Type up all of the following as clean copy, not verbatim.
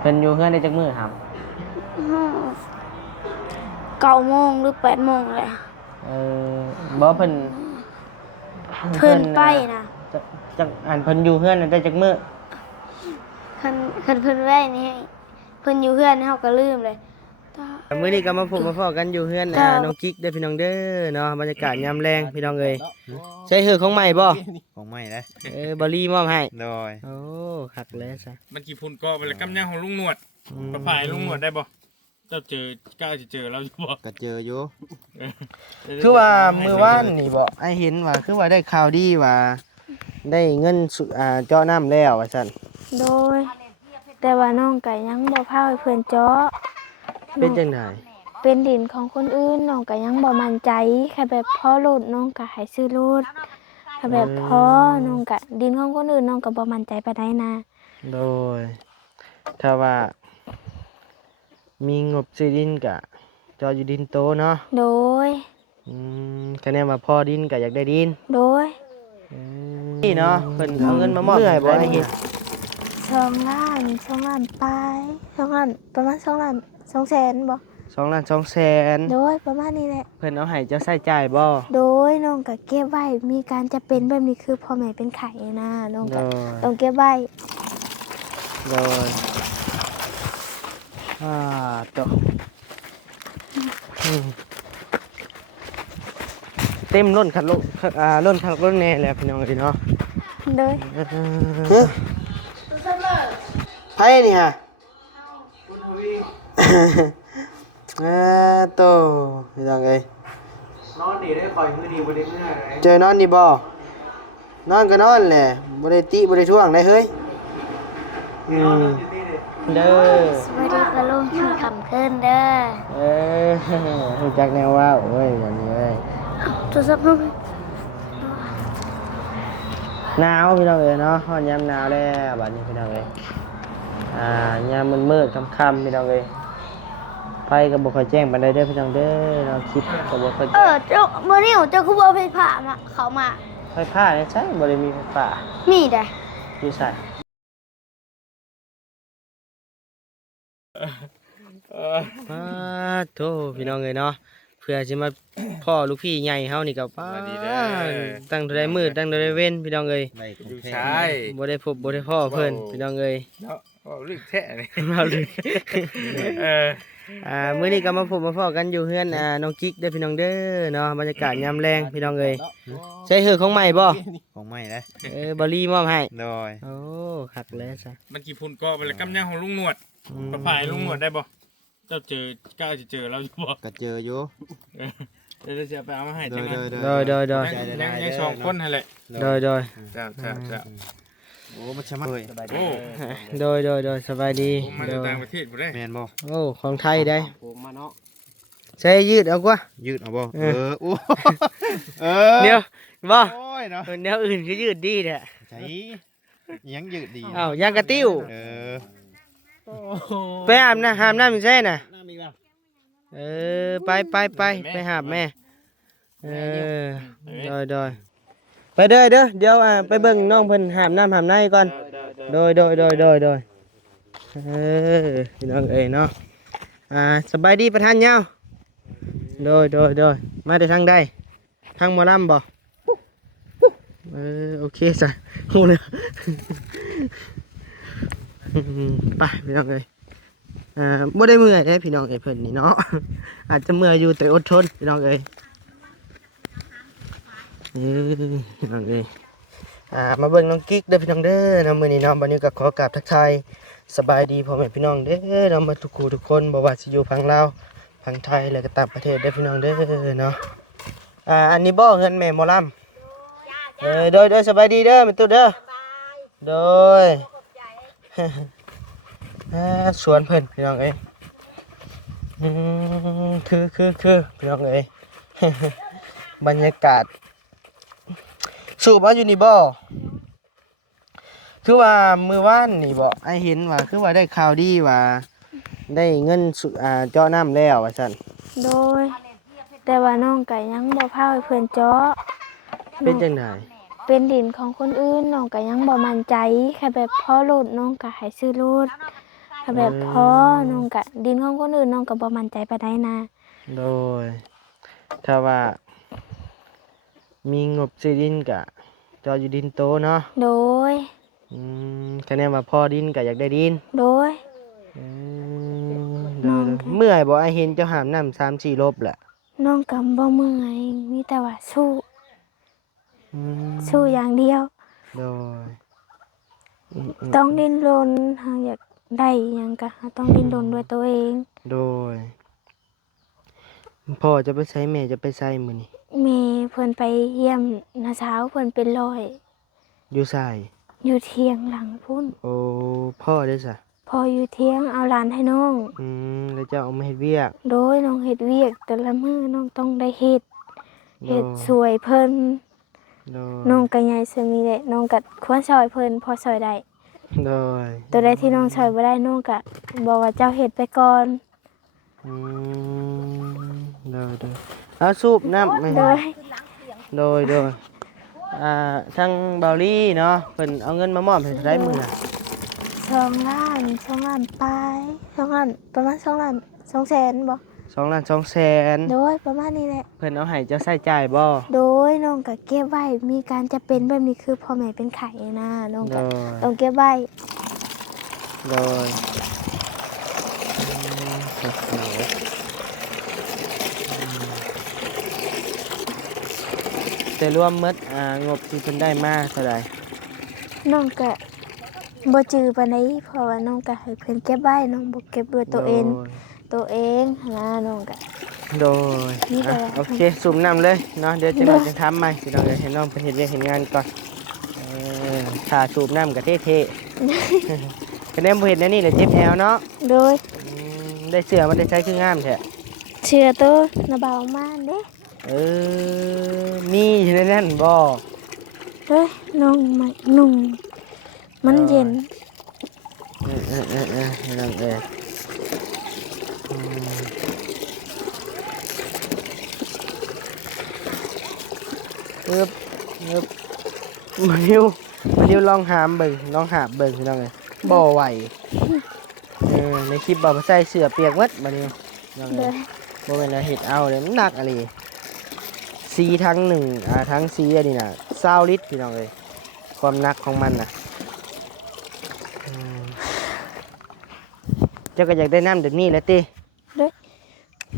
เพิ่นอยู่เฮือนได้จักมื้อครับ9 โมงหรือ8 โมงเลยเออบ่เพิ่นเพิ่นไปนะจักอันเพิ่นอยู่เฮือนได้จักมื้อคันเพิ่นไว้นี่เพิ่นอยู่เฮือนเฮาก็ลืมเลยมื้อนี้ก็มาพบมาพ้อกันอยู่เฮือนน้องกิ๊กเด้อพี่น้องเด้อเนาะบรรยากาศยามแลงพี่น้องเอ้ยใช้หือของใหม่บ่ของใหม่นะบ่ลี่มอบให้โดยโอ้คักเลยซะมันกี่พุ่นก็เป็นกำยังของลุงหนวดประพายลุงหนวดได้บ่เจ้าเจอกล้าจะเจอเราอยู่บ่ ก็เจออยู่คือว่ามื้อวานนี่บ่ไอ้เห็นว่าคือว่าได้ข่าวดีว่าได้เงินเจาะน้ำแล้วว่าซั่นโดยแต่ว่าน้องก็ยังบ่พาให้เพิ่นเจาะเป็นจังได๋เป็นดินของคนอื่นน้องก็ยังบ่มั่นใจแค่แบบพอโลดน้องก็ให้ซื้อโลดแค่แบบพอน้องก็ดินของคนอื่นน้องก็บ่มั่นใจปานใดนะโดยถ้าว่ามีงบซื้อดินก็เจาะอยู่ดินโตเนาะโดยคะแนนว่าพอดินก็อยากได้ดินโดยนี่เนาะเพิ่นเอาเงินมามอบให้บ่ได้เฮ็ด2 ล้านไป2 ล้านประมาณ2 ล้าน200,000บ่2 ล้าน2 แสนโดยประมาณนี้แหละเพิ่นเอาให้เจ้าใช้จ่ายบ่โดยน้องก็เก็บไว้มีการจะเป็นแบบนี้คือพ่อแม่เป็นไข้นะน้องก็ต้องเก็บไว้โดยจบเต็มล้นคันล้นคันล้นแน่แล้วพี่น้องเอ้ยเนาะโดยไผนี่ฮะโตพี่น้องเอ้ยนอนนี่ได้คอยมื้อนี้บ่ได้เมื่อยเลยเจอนอนนี่บ่นอนก็นอนแหละบ่ได้ติบ่ได้ท่วงได้เฮ้ยเด้อสวัสดีค่ะลุงคำขึ้นเด้อรู้จักแนวว่าโอ้ยวันนี้เอ้ยโทรศัพท์น้องหนาวพี่น้องเอ้ยเนาะฮ้อนยามหนาวแล้วบัดนี้พี่น้องเอ้ยยามมืดๆค่ำๆพี่น้องเอ้ยไฟก็บ่ค่อยแจ้งปานใดเด้อพี่น้องเด้อเนาะคลิปก็บ่ค่อยเจ้ามื้อนี้เจ้าคือบ่เอาไฟฟ้ามาเข้ามาไฟฟ้าเนี่ยใช่บ่ได้มีไฟฟ้ามีได้อยู่ไสโธ่พี่น้องเอ้ยเนาะเพื่อสิมาพ่อลูกพี่ใหญ่เฮานี่ก็ป้าตั้งเท่าใดมืดตั้งเท่าใดเว้นพี่น้องเอ้ยอยู่ใช่บ่ได้พบบ่ได้พ่อเพิ่นพี่น้องเอ้ยเนาะลึกแท้เลยเอาเลยมื้อนี้ก็มาพบมาพ้อกันอยู่เฮือนน้องกิ๊กเด้อพี่น้องเด้อเนาะบรรยากาศยามแลงพี่น้องเอ้ยใช้หือของใหม่บ่ของใหม่นะบ่ลี่มอบให้โดยโอ้คักเลยซะมันกี่พุ่นก็เป็นกำยังของลุงหนวดประพายลุงหนวดได้บ่เจ้าเจอกล้าจะเจอเราอยู่บ่ก็เจออยู่เดี๋ยวจะไปเอามาให้จังไงโดยยัง2 คนหั่นแหละโดยจ้าโอ้มันชะมัดโอ้โดยสบายดีมาจากต่างประเทศบ่ได้แม่นบ่โอ้ของไทยได้ผมมาเนาะใช้ยืดเอากว่ายืดเอาบ่โอ้เดี๋ยวบ่โอ้ยเนาะแนวอื่นคือยืดดีแหละใช่ยังยืดดีอ้าวยางกระติ้วไปอาบน้ำไม่ใช่น่ะไปหาบแม่โดยไปเดี๋ยวไปเบิ่งน้องเพิ่นหาบน้ำหาบในก่อนโดยพี่น้องเอ้ยเนาะสบายดีประธานยาวโดยมาได้ทางใดทางหมอลำบ่โอเคจ้ะโหเลยไปพี่น้องเอ้ยบ่ได้เมื่อยเด้พี่น้องเอ้ยเพิ่นนี่เนาะอาจจะเมื่อยอยู่แต่อดทนพี่น้องเอ้ยพี่น้องเอ้ยมาเบิ่งน้องกิ๊กเด้อพี่น้องเด้อนะมื้อนี้เนาะบัดนี้ก็ขอกราบทักทายสบายดีพ่อแม่พี่น้องเด้อเนาะมาทุกคนบ่ว่าสิอยู่ฝั่งลาวฝั่งไทยแล้วก็ต่างประเทศเด้อพี่น้องเด้อเนาะอันนี้บ่เฮือนแม่หมอลำโดยสบายดีเด้อแม่ตุ๊ดเด้อโดยสวนเพิ่นพี่น้องเอ้ยคือพี่น้องเอ้ยบรรยากาศสูบอยู่นี่บ่คือว่ามื้อวานนี่บ่ไอ้เห็นว่าคือว่าได้ข่าวดีว่าได้เงินเจาะน้ำแล้วว่าซั่นโดยแต่ว่าน้องก็ยังบ่พาให้เพิ่นเจาะเป็นจังได๋เป็นดินของคนอื่นน้องก็ยังบ่มั่นใจแค่แบบพอโลดน้องก็ให้ซื้อโลดแค่ ค่ะแบบพอน้องก็ดินของคนอื่นน้องก็บ่มั่นใจปานใดนะ โดยถ้าว่ามีงบซื้อดินก็จออยู่ดินโตเนาะ โดย คะแนนว่าพอดินก็อยากได้ดิน โดย อืโดยเมื่อยบ่ไอเห็นเจ้าหามน้ำ3-4 ลบแหละ น้องก็บ่เมื่อยมีแต่ว่าสู้ อืม สู้อย่างเดียว โดย ต้องดิ้นรนหาอยากได้หยังก็ต้องดิ้นรนด้วยตัวเอง โดยพ่อจะไปใช้แม่จะไปใช้มื้อนี้ แม่เพิ่นไปเยี่ยมน้าสาวเพิ่นเป็นร้อย อยู่ไส อยู่เที่ยงหลังพุ่น โอ้พ่อได้ซะ พออยู่เที่ยงเอาหลานให้น้อง แล้วเจ้าเอามาเฮ็ดเวียก โดยน้องเฮ็ดเวียกแต่ละมื้อน้องต้องได้เฮ็ด โด เฮ็ด ย สวยเพิ่น โดย น้องก็ใหญ่ซะมีแหละน้องก็ควรช่วยเพิ่นพอช่วยได้ โดย ตัวใดที่น้องช่วยบ่ได้น้องก็บอกว่าเจ้าเฮ็ดไปก่อน อืมโดยโดยเอาสูบน้ำ โดย โดยทางเบาลี่เนาะเพิ่นเอาเงินมามอบให้ได้มื้อน่ะ 2 ล้านปลาย2 ล้านประมาณ2 ล้าน2แสนบ่ 2,200,000 โดยประมาณนี้แหละ เพิ่นเอาให้เจ้าใช้จ่ายบ่ โดยน้องก็เก็บไว้มีการจะเป็นแบบนี้คือพ่อแม่เป็นไข้นะน้อง โด ก็ ย ต้องเก็บไว้ โดยแต่รวมหมดงบที่เพิ่นได้มาเท่าใด น้องก็บ่จื้อปานใดเพราะว่าน้องก็ให้เพิ่นเก็บไว้น้องบ่เก็บด้วยตัวเองนะน้องก็ โดย นี่แหละ โอเคสุ่มน้ำเลยเนาะเดี๋ยวจะน้องจะทำใหม่สิน้องจะให้น้องไปเฮ็ดเวียกเฮ็ดงานก่อนถ้าสูบน้ำก็เท่ๆ คะแนนบ่เฮ็ดแนวนี้แหละเจ็บแอวเนาะ โดย ได้เสื้อมันได้ใช้คืองามแท้ เชื่อตัวนะเบามาเด้ มีอยู่ในนั้นบ่ เฮ้ยน้องใหม่นุ่งมันเย็น นั่นอึบมาเร็วลองหามเบิ่งลองหาบเบิ่งพี่น้องเอ้ยบ่ไหวในคลิปบ่ใส่เสื้อเปียกหมดบัดนี้น้อง เล เอ้ย ย บ่แม่นว่าเฮ็ดเอาเด้มันหนักอะลีสีทั้งหนึ่งทั้งสีอันนี้น่ะ20 ลิตรพี่น้องเอ้ยความหนักของมันน่ะเจ้าก็อยากได้น้ำแบบนี้แหละติ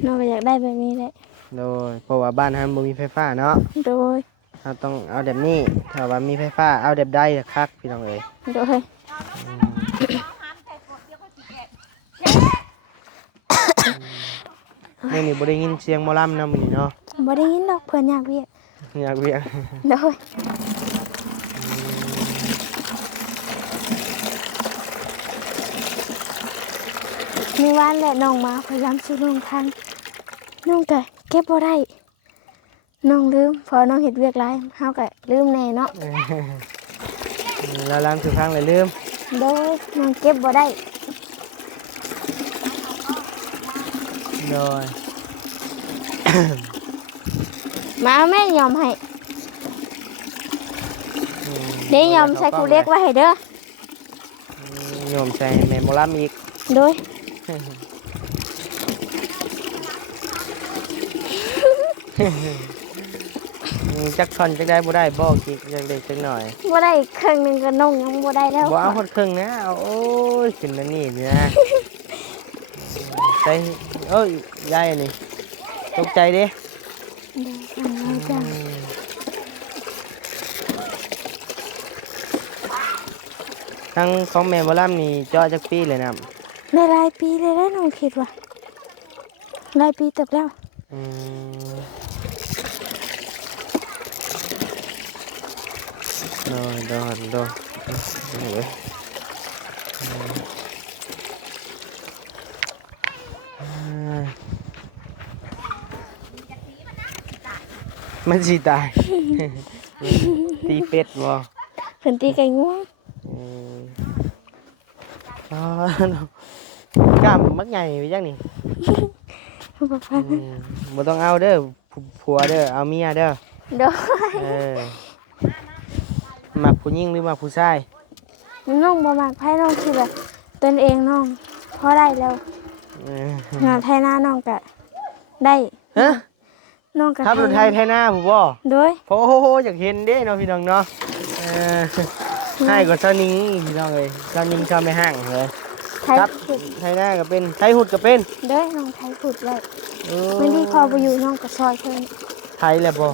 น้องก็อยากได้แบบนี้แหละ โดยเพราะว่าบ้านเฮาบ่มีไฟฟ้าเนาะ โดย เราต้องเอาแบบนี้ถ้าว่ามีไฟฟ้าเอาแบบใดคักพี่น้องเอ้ย โดย มื้อนี้บ่ได้ยินเสียงหมอลำนำมื้อนี้เนาะ บ่ได้ยินดอกเพิ่นอยากเวียก อยากเวียง โดยมีวันแหละน้องมาพยายามสู้น้องทันน้องก็เก็บบ่ได้น้องลืมพอน้องเฮ็ดเวียกหลายเฮาก็ลืมแน่เนาะ แล้วลำทุกครั้งเลยลืม โดยน้องเก็บบ่ได้ โดย มาเอาแม่ยอมให้เดี๋ยวยอมใส่กูเล็กไว้ให้เด้อ โยมใส่ให้แม่หมอลำอีก โดย จักทอนจักได้บ่ได้บ่กิกจักเล็กจักหน่อย บ่ได้ครึ่งหนึงก็น้องยังบ่ได้แล้ว บ่เอาคนครึ่งนะเอาโอ้ยขึ้นมานี่นี่นะใส่เอ้ยยายอันนี้ตกใจเด้ เอาจ้ะ ทั้งของแม่หมอลำนี่เจาะจักปีเลยนะ ได้หลายปีเลยแล้วน้องคิดว่าหลายปีเติบแล้ว อืมโดนโอ้ยมันสิตาย ตีเป็ดบ่ เพิ่นตีไก่ง่วง อ๋อกล้ามมักใหญ่ไปจังนี่ บ่ฟัง บ่ต้องเอาเด้อผัวเด้อเอาเมียเด้อ โดย มักผู้หญิงหรือมักผู้ชาย น้องบ่มักไผน้องคิดว่าตนเองน้อง พอได้แล้ว เออง านไทยหน้าน้องก็ได้ ฮะ น้องก็ ขับรถไทยไทยหน้าผมบ่ โดย โอ้โหอยากเห็นเด้เนาะพี่น้องเนาะให้ก่อนเช้านี้พี่น้องเลยเช้านี้ชอบไม่ห่างเลย ไทย ครับ ขุด ไทยหน้าก็เป็นไทยหุดก็เป็น โดยน้องไทยขุดไว้ เออ ไม่ได้พอไปอยู่น้องก็ซอยเพิ่น ไทยแหละบ่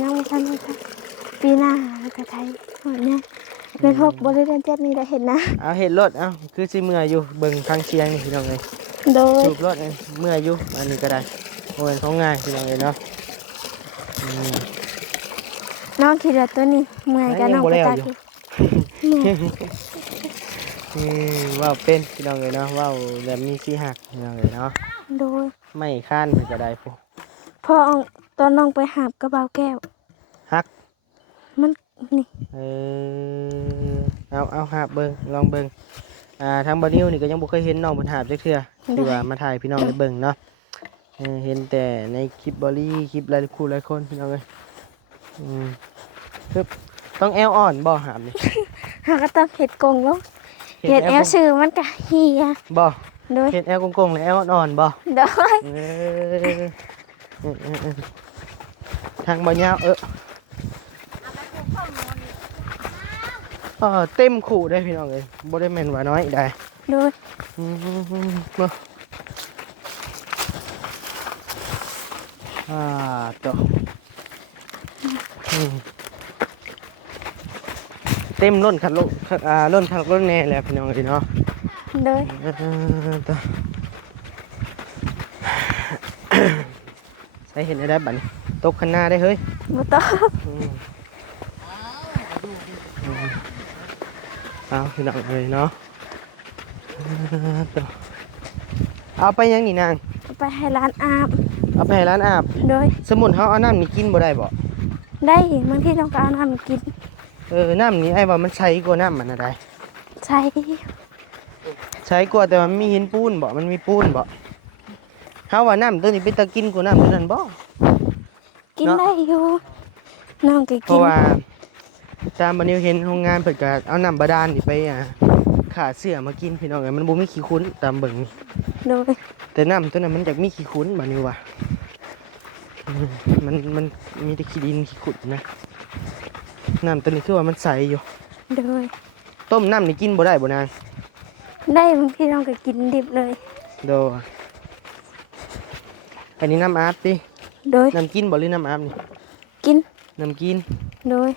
น้องท่านค่ะปีหน้าก็ไทยหมดเนี่ยเป็นพวกบริเวณเจ็ดนี่ได้เห็นนะ เอาเห็ดรถเอาคือสิเมื่อยอยู่เบิ่งทางเชียงนี่พี่น้องเลย โดย สูบรถเลยเมื่อยอยู่อันนี้ก็ได้โอ้ยเขาง่ายพี่น้องเลยเนาะอืม น้องคิดว่าตัวนี้เมื่อยกันน้องก็ตัดอยู่เนี่ย ว่าวเป็นพี่น้องเลยเนาะว่าวแบบมีสีหักพี่น้องเลยเนาะ โดย ไม่ข้านมันก็ได้พวก พอเอาตอนน้องไปหาบกระเบาแก้ว หัก มันนี่ เออเอาหาบเบิ่งลองเบิ่งทางบอนิวนี่ก็ยังบ่เคยเห็นน้องเพิ่นหาบจักเทื่อที่ว่ามาถ่ายพี่น้องได้เบิ่งเนาะเห็นแต่ในคลิปบอลี่คลิปหลายคู่หลายคนพี่น้องเลยคือต้องแอลอ่อนบ่หามนี่ หาก็ต้องเห็ดกงแล้วเห็ดแอลชื่อมันก็เฮีย บ่ โดย เห็ดแอลกงๆแล้วแอลอ่อนๆบ่ โดย เออทางบ่ยาวเต็มขู่ได้พี่น้องเลยบ่ได้แม่นว่าน้อยได้ โดย ตัวเต็มล้นขัดล้นล้นขัดล้นแน่แล้วพี่น้องเลยเนาะ โดย ตัวใส่เห็นได้บัดนี้ตกข้างหน้าได้เฮ้ย บ่ต้อง เอาพี่น้องเลยเนาะเอาไปยังนี่นาง เอาไปให้ร้านอาบ เอาไปให้ร้านอาบ โดย สมุนเขาเอาน้ำนี่กินบ่ได้บ่ ได้บางทีต้องการน้ำกิน น้ำนี่ไอ้ว่ามันใช้กว่าน้ำมันอะไร ใช่ ใช้กว่าแต่ว่ามันมีหินปูนบ่มันมีปูนบ่เขาว่าน้ำตัวนี้เป็นตะกินกว่าน้ำตัวนั้นบ่ กิน เนาะ ได้อยู่น้องก็ เพ กิ ราะ น ว่าตามบันนี้เห็นโรงงานเพิ่นก็เอาน้ำบาดาลนี่ไปขาเสื้อมากินพี่น้องเอ้ยมันบ่มีขี้คุ้นตามเบิ่ง โดย แต่น้ำตัวนั้นมันอยากมีขี้คุ้นบัดนี้ว่ะมันมีแต่ขี้ดินขี้ขุ่นนะน้ำตัวนี้คือว่ามันใสอยู่ โดย ต้มน้ำนี่กินบ่ได้บ่นาง ได้บางทีน้องก็กินดิบเลย โดอันนี้น้ำอาบติ โดย น้ำกินบ่หรือน้ำอาบนี่ กิน น้ำกิน โดย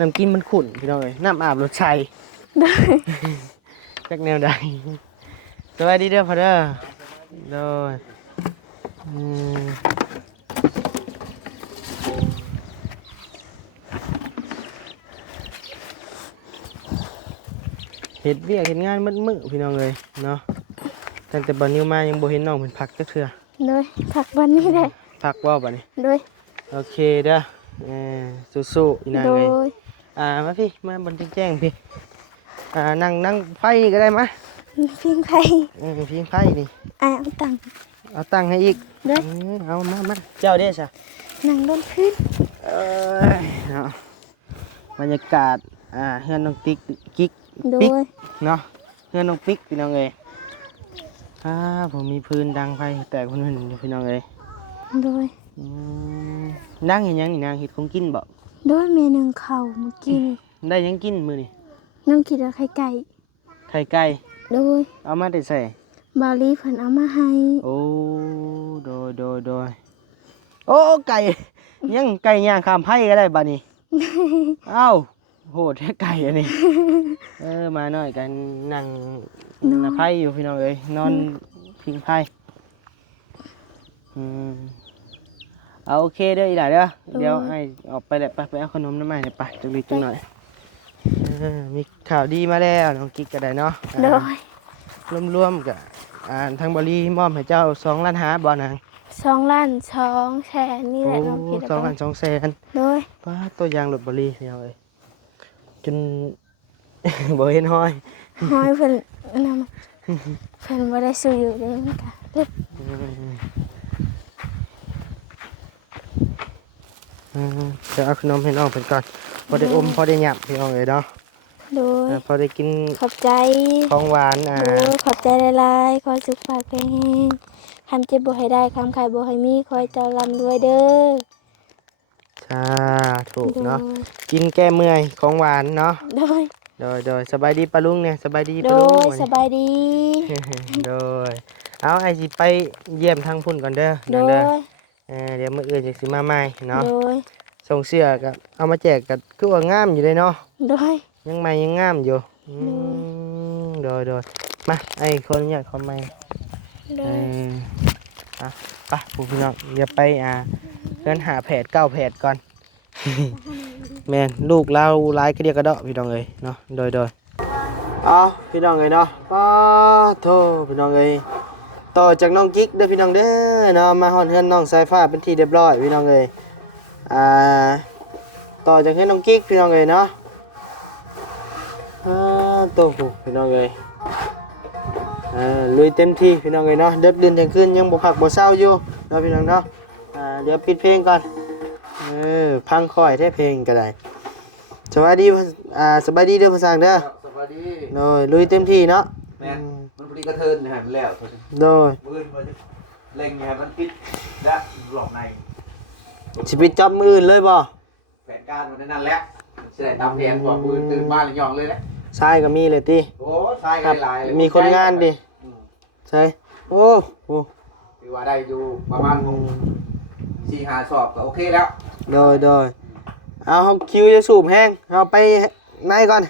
น้ำกินมันขุ่นพี่น้องเอ้ยน้ำอาบรสชัย โดย จักแนวใดสวัสดีเด้อพ่อเด้อโดยเฮ็ดเวียกเฮ็ดงานมืดมื้อพี่น้องเอ้ยเนาะตั้งแต่บัดนี้มายังบ่เห็นน้องเพิ่นพักจักเทื่อ โดยผักวันนี้ได้ พักบ่บัดนี้ โดย โอเคเด้อสู้ๆอีนาง โด เอ้ย ย มาพี่มาบนแจ้งพี่นั่งไฟก็ได้มะ พิงไผ่ พิงไฟนี่ ไอ้เอาตังค์ เอาตังค์ให้อีก โดย เอามาเจ้าเด้ซะ นั่งบนพื้น เนาะบรรยากาศเฮือนน้องติ๊กกิ๊ก โด ปิ๊ก ย เนาะเฮือนน้องปิ๊กพี่น้องเอ้ยผมมีพื้นดังไฟแต่คนอื่นอยู่พี่น้องเอ้ย โดย นั่งเห็นยังนี่นางเห็ดของกินบ่ โดยเมนึงเข่าเมื่อกี้นี่ ได้ยังกินมื้อนี่ น้องคิดว่าไข่ไก่ ไข่ไก่ โดย เอามาได้ใส่ บาลีเพิ่นเอามาให้ โอ้โดยโอ้ไก่ยังไก่ย่างข้ามไผ่ก็ได้บัดนี้ เอ้าโหดแท้ไก่อันนี้ มาหน่อยกันนั่งไผ่อยู่พี่น้องเอ้ยนอนพิงไผ่เอาโอเคเด้ออีหล่าเด้อเดี๋ยวให้ออกไปแหละไปเอาขนมน้ำมันเดี๋ยวไปจังนิดจังหน่อยมีข่าวดีมาแล้วน้องกิ๊กก็ได้เนาะ โดย ร่วมๆกับทางบริมอบให้เจ้า2 ล้านหาบ่นาง 2 ล้าน2แสนนี่แหละน้องคิด 2 ล้าน2 แสน โดย ป้าตัวอยางรถบริพี่น้องเอ้ยจน บ่เห็นห้อย ห้อยเพิ่นนำมาเพิ่นบ่ได้ซื้ออยู่เด้มันก็เล็บ จะเอาขนมให้น้องเพิ่นก่อนพอได้อมพอได้หยับพี่น้องเอ้ยเนาะ โดย พอได้กิน ขอบใจ ของหวาน โดยขอบใจหลายๆขอสุขภาพแข็งแรงคำเจ็บบ่ให้ได้คำไข่บ่ให้มีขอให้เจ้าร่ำรวยเด้อ สาธุเนาะ โดย กินแก้เมื่อยของหวานเนาะ โดย โดยสบายดีปะลุงเนี่ยสบายดี โด ปะลุง ยสบายดี โดยเอาไอ้สิไปเยี่ยมทางพุ่นก่อนเด้อ โด เด้อย เดี๋ยวมื้ออื่นจะสิมาใหม่เนาะ โดย ส่งเสื้อก็เอามาแจกก็คือว่างามอยู่เลยเนาะ โดย ยังใหม่ยังงามอยู่โดยมาไอ้คนเนี่ยเขาใหม่ โด เอย ไปพี่น้องอย่าไปเดินหาแผดเก้าแผดก่อน แม่นลูกเราร้ายก็เดียวกระเดาะพี่น้องเอ้ยเนาะโดยเอาพี่น้องเอ้ยเนาะป้าโธ่พี่น้องเอ้ยต่อจากน้องกิ๊กเด้อพี่น้องเด้อเนาะมาฮอดเฮือนน้องสายฟ้าเป็นที่เรียบร้อยพี่น้องเอ้ยต่อจากเฮือนน้องกิ๊กพี่น้องเอ้ยเนาะโตผู้พี่น้องเอ้ยลุยเต็มที่พี่น้องเอ้ยเนาะเดินเที่ยงคืนยังบ่พักบ่เศร้าอยู่เนาะพี่น้องเนาะเดี๋ยวปิดเพลงก่อนพังค่อยแท้เพลงก็ได้สวัสดีสบายดีเด้อภาษาเด้อ สวัสดี โดยลุยเต็มที่เนาะ แม่นมันพอดีกระเทินหันแล้ว โดย มือมันเล็งไงมันปิดและหลอกใน สิไปจับมืออื่นเลยบ่ แผนการมันนั่นแหละแสดงตามแผนก่อนมือตื่นมาเลยย่องเลยแหละ ชายก็มีเลยติ โอ้ทายกันหลายเลย มีคนงานดิใช่โอ้โห ถือว่าได้อยู่ประมาณ4-5 สอบก็โอเคแล้ว โดยเอาคิวจะสูบแห้งเอาไปในก่อน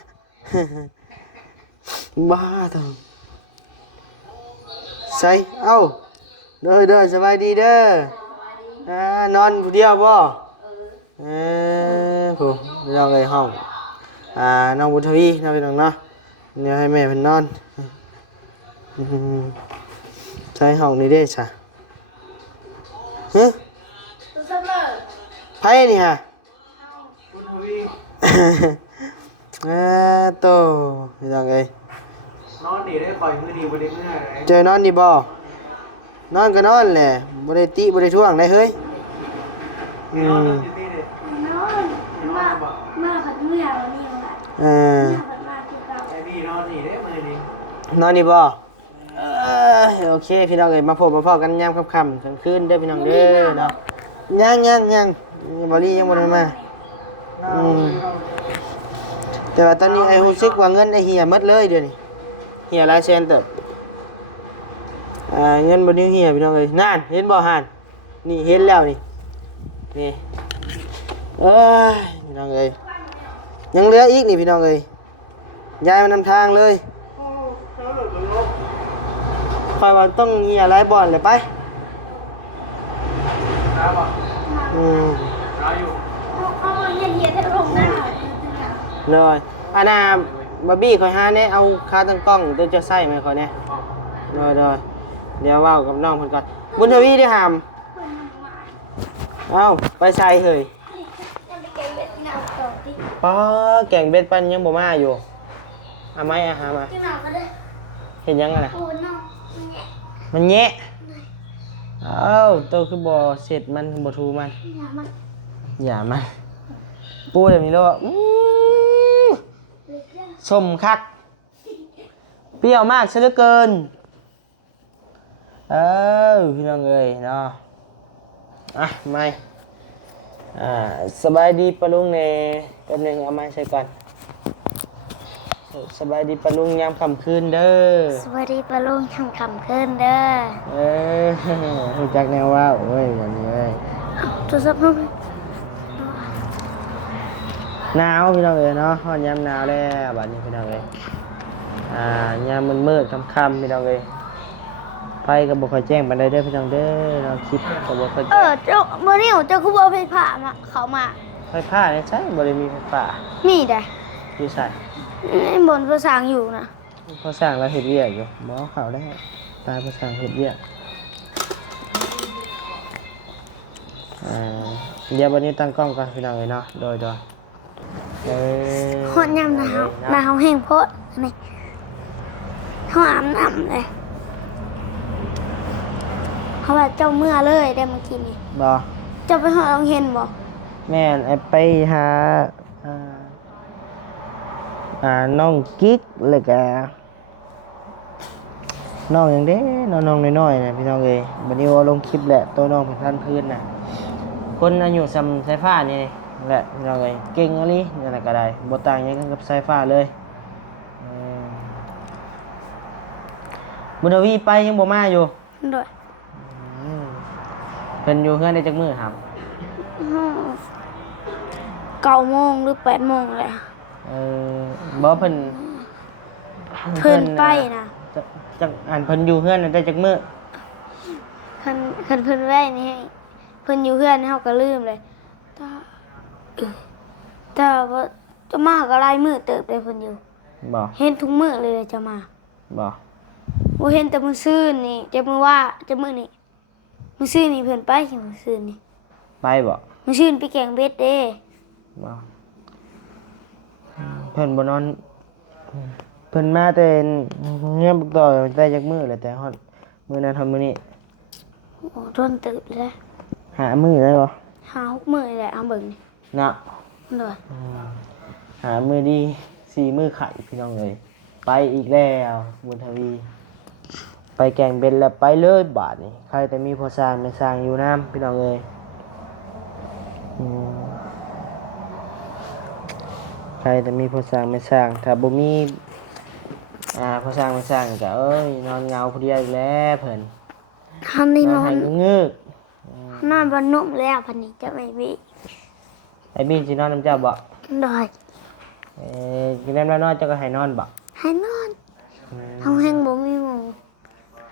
บ้าจังใส่เอ้าโดยสบายดีเด้อนอนผู้เดียวบ่ผู้เราเลยห้องน้องบุญทวีน้องพี่น้องเนาะเดี๋ยวให้แม่เพิ่นนอนใส่ห้องนี้ได้ซะฮะไผนี่ฮะ โตพี่น้องเอ้ย นอนดีได้คอยมือดีบ่ได้เมื่อไร เจอนอนดีบ่นอนก็นอนแหละบ่ได้ติบ่ได้ท่วงได้เฮ้ยนอนอยู่นี่ดิ มาผัดเมื่อวันนี้ว่ะ เออ ผัดมาคือเก่า ไอพี่นอนนี่ได้มือดี นอนดีบ่โอเคพี่น้องเอ้ยมาพบมาพ้อกันยามค่ำๆกลางคืนเด้อพี่น้องเด้อเนาะยังบ่รียังบ่ได้มาแต่ว่าตอนนี้ไอ้รู้สึกว่าเงินไอ้เหี่ยหมดเลยเดี๋ยวนี้เหี่ยหลายแสนเติบเงินบ่นี้เหี่ยพี่น้องเอ้ยนั่นเห็นบ่ห่านนี่เห็นแล้วนี่เอ้ยพี่น้องเอ้ยยังเหลืออีกนี่พี่น้องเอ้ยย้ายมานำทางเลยคอยว่าต้องเหี่ยหลายบ่อนเลยไป น้าบอก อืม น้าอยู่ เอาเย็นๆให้ลงหน้า เลยอันน่ะบาร์บี้คอยหาเนี่ยเอาคาตั้งกล้องตัวจะใส่ไหมคอยเนี่ยเลยเดี๋ยวเว่ากับน้องเพิ่นก่อนบุญทวีได้หามเอาไปใส่เฮ้ยป้าแกงเบ็ดปันยังบ่มาอยู่เอาไหมหามาเห็นยังไงล่ะมันแยะเอ้าตัวคือบ่เสร็จมันบ่ทูมันอย่ามันปูแบบนี้แล้วส้มคักเปรี้ยวมากซะเหลือเกินพี่น้องเอ้ยเนาะไม่สบายดีปะลุงเน่ตัวหนึ่งเอาไม้ใส่ก่อนสบายดีปะลุงยามค่ำคืนเด้อ สวัสดีปลาลุงทำคำขึ้นเด้อ รู้จักแนวว่าโอ้ยวันนี้เอ้ย ตัวสับน้อง หนาวพี่น้องเอ้ยเนาะฮอดยามหนาวแล้วบัดนี้พี่น้องเอ้ยยามมืดๆค่ำๆพี่น้องเอ้ยไฟก็บ่ค่อยแจ้งปานใดเด้อพี่น้องเด้อเนาะคลิปก็บ่ค่อย เจ้าเมื่อนี้เจ้าคือบ่เอาไปผ่ามาเขามา ไฟฟ้าเนี่ยใช่บ่ได้มีไฟฟ้า นี่เด้ อยู่ใส่ บนภาษาอยู่นะ พอสร้างแล้วเฮ็ดเวียกอยู่บ่เอาเข้าได้ตายพอสร้างเฮ็ดเวียกเดี๋ยววันนี้ตั้งกล้องก่อนพี่น้องเอ้ยเนาะโดยฮอดยามหนาวแห้งโพดนี่เฮาอาบน้ำเลยเขาว่าเจ้าเมื่อเลยได้เมื่อกี้นี่ บ่ เจ้าไปหาโรงเรียนบ่ แม่นไปหา น้องกิ๊กแล้วก็น้องหยังเด้น้องน้อยๆนะพี่น้องเอ้ยบัดนี้ว่าลงคลิปแหละตัวน้องเพิ่นทันพื้นน่ะคนอายุซ้ำสายฟ้านี่แหละพี่น้องเอ้ยเก่งอะลินั่นน่ะก็ได้บ่ต่างหยังกันกับสายฟ้าเลยบุญทวีไปยังบ่มาอยู่ โดย เพิ่นอยู่เฮือนได้จักมื้อครับ 9 โมงหรือ 8 โมงแหละ เออบ่เพิ่น เพิ่นไปนะ จักอันเพิ่นอยู่เฮือนน่ะได้จักมื้อ เพิ่นไว้นี่เพิ่นอยู่เฮือนเฮาก็ลืมเลยถ้าว่าจะมาก็หลายมื้อเติบได้เพิ่นอยู่ บ่ เห็นทุกมื้อเลยจะมา บ่ บ่เห็นแต่มื้อซื่นนี่จะมื้อว่าจะมื้อนี่มื้อซื่นนี่เพิ่นไปสิมื้อซื่นนี่ ไปบ่ มื้อซื่นไปแกงเบ็ดเด้ บ่เพิ่นบ่นอนเพิ่นมาแต่เงียบต่อได้จักมื้อเลยแต่ฮอดมื้อนั้นฮอดมื้อนี้ โอ้ทนเติบเลย หามื้อได้บ่ 5-6 มื้อแหละเอาเบิ่งนี่ น่ะ โดย หามื้อดี4มื้อไข่พี่น้องเอ้ยไปอีกแล้วบุญทวี ไปแกงเบ็ดแล้วไปเลยบาดนี่ใครแต่มีพอสร้างไม่สร้างอยู่น้ำพี่น้องเอ้ยใครแต่มีพอสร้างไม่สร้างถ้าบ่มีพอสร้างไม่สร้างก็เอ้ยนอนเหงาผู้เดียวอีกแล้วเพิ่น คันนี้ น น อ อน น ให้งึก นอนบ่นุ่มแล้วพันนี้จะไม่มี ไอ้บินสินอนน้ำเจ้าบ่ โดย กินน้ำแล้วนอนเจ้าก็ให้นอนบ่ ให้นอนเฮาแห้งบ่มีหมู่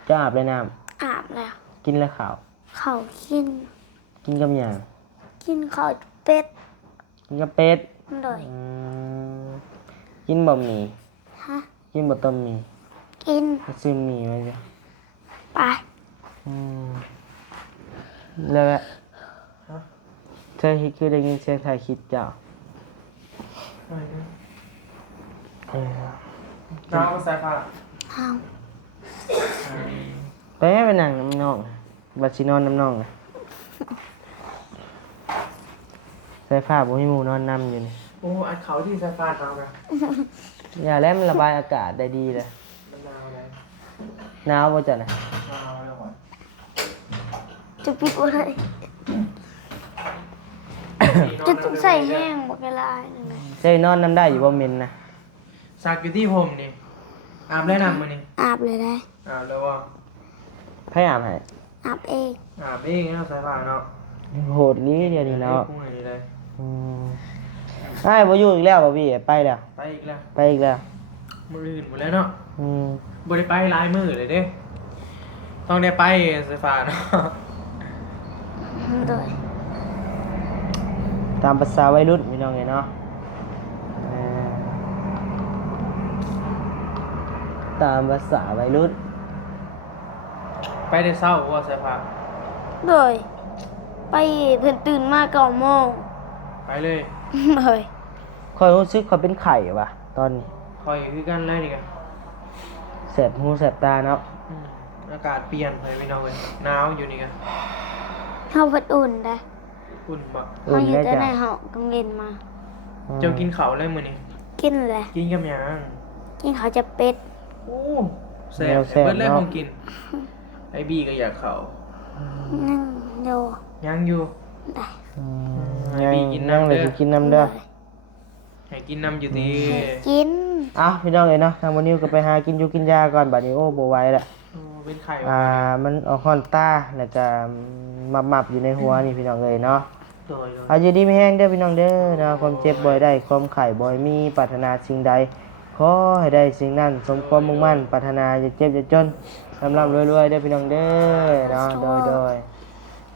เจ้าอาบเลยน้ อาบแล้ว ำกินแล้วข้าว ข้าวกิน กินกับหยัง กินข้าวเป็ด กินกับเป็ด โดย กินบะหมี่ ฮะ กินบะต้มหมี่ กิน ซื้อหมี่ไว้จ้ะ ไป แล้วก็เธอคือได้ยินเสียงถ่ายคลิปเจ้า น้ำสายฟ้า เฮา ไปให้ไปนั่งน้ำน้องบัดสินอนน้ำน้องน่ะสายฟ้าบ่มีหมู่นอนนำอยู่นี่ โอ้อันเขาที่สายฟ้าเอาไป อย่าแล้วมันระบายอากาศได้ดีเลย มันนาวอะไร หนาวบ่จ้ะน่ะ นาวอะไรวะ จะปิดบ่ได้จะต้องใส่แห้งบ่กะลายนั่นแหละ เจ้ยนอนน้ำได้อยู่บ่เหม็นนะ สักอยู่ที่ผมนี่อาบได้นำมานี่ อาบเลยได้ อาบแล้วว่า ไผอาบให้ อาบเอง อาบเองเนาะสายฟ้าเนาะ โหดนี้เดี๋ยวนี้เนาะ พุ่งอะไรเลย อ้ายบ่อยู่อีกแล้วบ่พี่ไปแล้ว ไปอีกแล้ว ไปอีกแล้ว มืออื่นหมดแล้วเนาะ อืม บ่ได้ไปหลายมือเลยเด้ต้องได้ไปสายฟ้าเนาะ โดย ตามภาษาวัยรุ่นพี่น้องไงเนาะตามภาษาวัยรุ่น ไปได้เศร้าว่าสายฟ้า โดยไปเพิ่นตื่นมา9 โมง ไปเลย โดย ค่อยรู้สึกค่อยเป็นไข่ว่ะตอนนี้ คอยคือกันเลยนี่กัน แสบหูแสบตาเนาะ อากาศเปลี่ยนไปไม่น้องเลยหนาวอยู่นี่กัน เฮาเพิ่นอุ่นได้ อุ่นบ่ เฮาอยู่แต่ในห้องกังเล่นมา เจ้ากินข้าวเลยมื้อนี้ กินแหละ กินกับหยัง กินข้าวจะเป็ด โอ้แซ่บเบิดเลยของกินไอ้บี้ก็อยากข้าว นั่งโย ยังอยู่ ได้ ให้บีกิน นั่ง น้ำ เล เด้ ย อ กินน้ำเด้อ ให้กินน้ำอยู่ดี กิน อ้าวพี่น้องเลยเนาะทางวันนี้ก็ไปหากินอยู่กินยาก่อนบัดนี้โอ้บ่ไหวละ โอ้เป็นไข่ มันออกฮอนตาแล้วก็มับอยู่ในหัวนี่พี่น้องเลยเนาะ โดย เอาอยู่ดีไม่แห้งเด้อพี่น้องเด้อนะความเจ็บบ่อยได้ความไข้บ่อยมีปรารถนาสิ่งใดขอให้ได้สิ่งนั้นสมความมุ่งมั่นปรารถนาอย่าเจ็บอย่าจนร่ำรวยๆเด้อพี่น้องเด้อเนาะโดย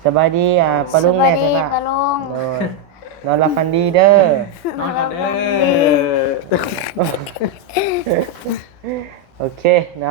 สบายดีปะลุงแม่ สวัสดี ใช่ปะ ปะลุง โดยนอนหลับฝันดีเด้อน อนกันเด้อ โอเคเนาะ